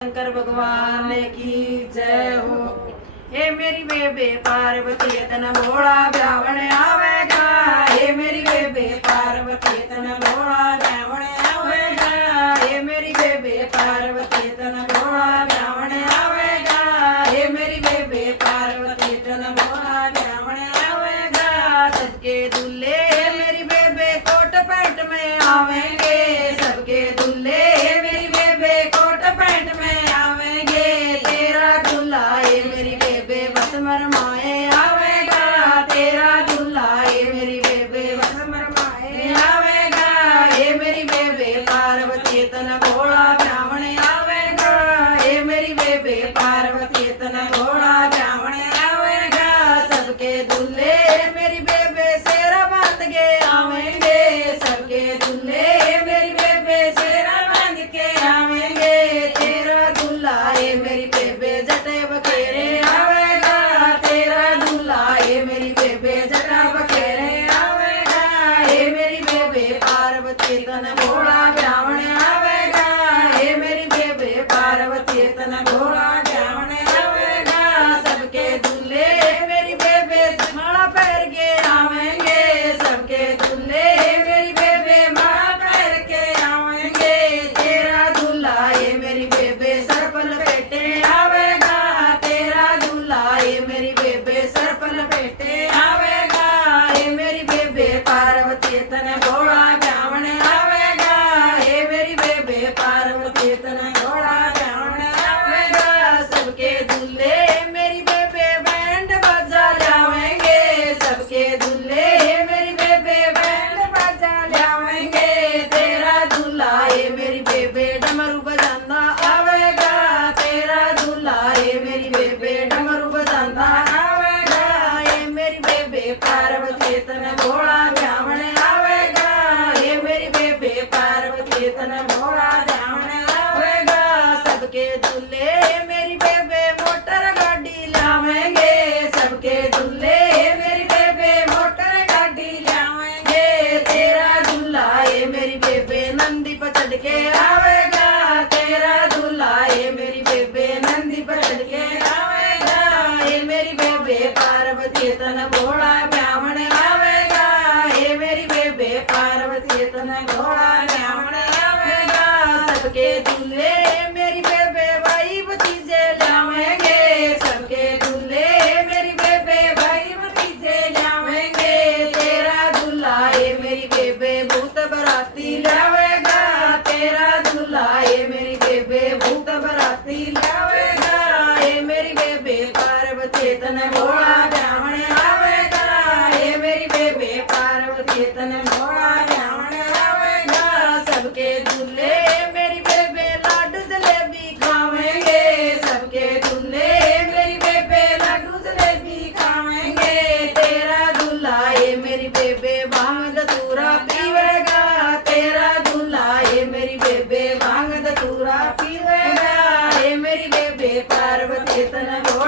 शंकर भगवान की जय हो। हे मेरी बेबे पार्वती तन भोला ब्राह्मण आवेगा। हे मेरी बेबे पार्वती तन भोला ब्राह्मण आवेगा। हे मेरी बेबे पार्वती तन भोला ब्राह्मण आवेगा। हे मेरी बेबे पार्वती तन भोला ब्राह्मण आवेगा। सबके दूल्हे मेरी बेबे कोट पैंट में आवेंगे। सबके दूल्हे मेरी बेबे कोट पैंट में आवेंगे। तेरा दूल्हा ये मेरी बेबे बस मरमाए आवेगा। तेरा दूल्हा ये मेरी बेबे बस मरमाए आवेगा। ये मेरी बेबे पार्वती तन भोला ब्राह्मण आवेगा। ये मेरी बेबे पार्वती तन भोला ब्राह्मण आवेगा। सबके दूल्हे मेरी बेबे सेरा बांध के आवेंगे। सबके दूल्हे मेरी बेबे सेरा बांध के आवेंगे। तेरा दूल्हा ये मेरी बेबे जटे बखेरे आवेगा। तेरा दूल्हा ये मेरी बेबे जटा बखेरे आवेगा। ये मेरी बेबे पार्वती तन भोला ब्राह्मण आवेगा। ये मेरी बेबे पार्वती तन भोला ब्राह्मण आवेगा। सबके दूल्हे मेरी बेबे माला पैर के आवेंगे। सबके दूल्हे मेरी बेबे माला पैर के आवेंगे। तेरा दूल्हा ये मेरी बेबे सर पर लपेटे आवेगा। तेरा दूल्हा ये मेरी बेबे सर पर लपेटे आवेगा। ये मेरी बेबे पार्वती तन भोला ब्राह्मण आवेगा। ये मेरी बेबे पार्वती तन भोला ब्राह्मण आवेगा। सबके दूल्हे मेरी बेबे बैंड बाजा लावेंगे। सबके दूल्हे मेरी बेबे बैंड बाजा लावेंगे। तेरा दूल्हा ये मेरी बेबे डमरू बजांदा आवेगा। तेरा दूल्हा ये मेरी बेबे डमरू बजांदा आवेगा। ये मेरी बेबे पार्वती तन भोला ब्राह्मण आवेगा। ये मेरी बेबे पार्वती तन भोला ब्राह्मण आवेगा। सबके दूल्हे मेरी बेबे मोटर गाड़ी लावेंगे। सबके दूल्हे मेरी बेबे मोटर गाड़ी लावेंगे। तेरा दूल्हा ये मेरी बेबे नंदी पर चढ़ के आवेगा। तेरा दूल्हा ये मेरी बेबे नंदी पर चढ़ के आवेगा। ये मेरी बेबे पार्वती तन भोला ब्राह्मण आवेगा। ये मेरी बेबे पार्वती तन भोला ब्राह्मण आवेगा। सबके दूल्हे मेरी बेबे भाई भतीजे लावेंगे। सबके दूल्हे मेरी बेबे भाई भतीजे लावेंगे। तेरा दूल्हा ये मेरी बेबे भूत बराती लावेगा। तेरा दूल्हा ये मेरी बेबे भूत बराती लावेगा। ये मेरी बेबे पार्वती तन भोला ब्राह्मण आवेगा। ये मेरी बेबे पार्वती तन भोला ब्राह्मण आवेगा। सबके दूल्हे मेरी बेबे लाडू जलेबी खावेंगे। सबके दूल्हे मेरी बेबे लाडू जलेबी खावेंगे। तेरा दूल्हा ये मेरी बेबे भांग धतूरा पीवेगा। तेरा दूल्हा ये मेरी बेबे भांग धतूरा पीवेगा। ये मेरी बेबे पार्वती तन भोला